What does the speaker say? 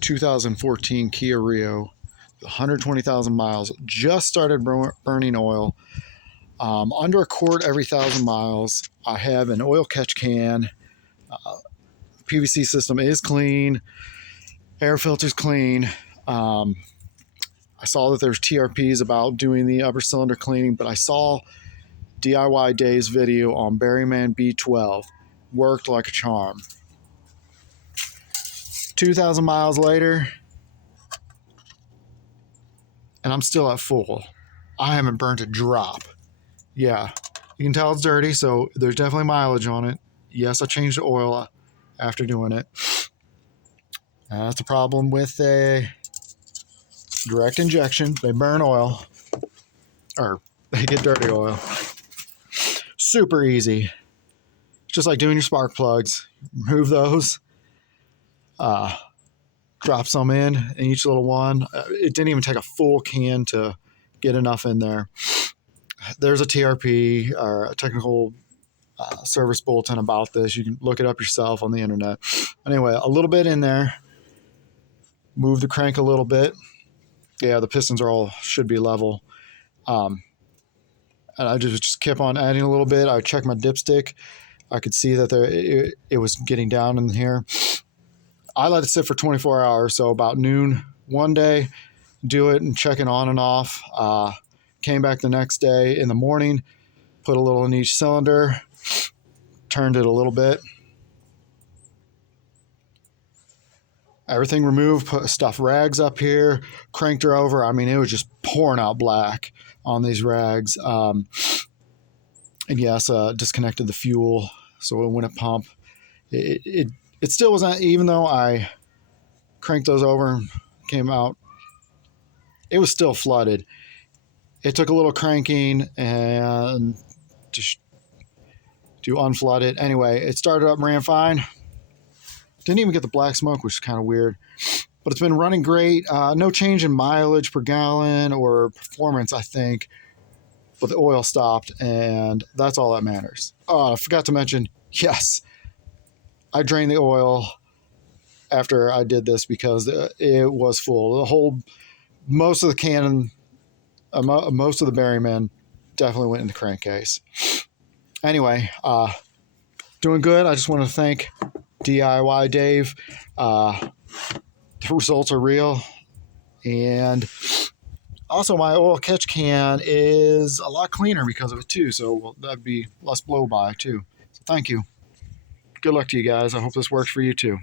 2014 Kia Rio, 120,000 miles, just started burning oil. Under a quart every 1,000 miles. I have an oil catch can. PVC system is clean. Air filter's clean. I saw that there's TRPs about doing the upper cylinder cleaning, but I saw DIY Dave's video on Berryman B12. Worked like a charm. 2,000 miles later, and I'm still at full. I haven't burnt a drop. Yeah, you can tell it's dirty, so there's definitely mileage on it. Yes, I changed the oil after doing it. That's the problem with a direct injection. They burn oil, or they get dirty oil. Super easy. Just like doing your spark plugs. Remove those. Drop some in each little one. It didn't even take a full can to get enough in there. There's a TRP, or a technical service bulletin about this. You can look it up yourself on the internet. Anyway, a little bit in there. Move the crank a little bit. Yeah, the pistons should be level. And I just kept on adding a little bit. I checked my dipstick. I could see that it was getting down in here. I let it sit for 24 hours, so about noon one day, do it and check it on and off. Came back the next day in the morning, put a little in each cylinder, turned it a little bit. Everything removed, put stuff rags up here, cranked her over. I mean, it was just pouring out black on these rags. And yes, disconnected the fuel, so it wouldn't pump. It still wasn't, even though I cranked those over and came out, it was still flooded. It took a little cranking and to unflood it. Anyway, it started up and ran fine. Didn't even get the black smoke, which is kind of weird. But it's been running great. No change in mileage per gallon or performance, I think. But the oil stopped, and that's all that matters. Oh, I forgot to mention, yes, I drained the oil after I did this because it was full. Most of the can, most of the Berryman definitely went in the crankcase. Anyway, doing good. I just want to thank DIY Dave. The results are real. And also my oil catch can is a lot cleaner because of it too. So that'd be less blow by too. So thank you. Good luck to you guys. I hope this works for you too.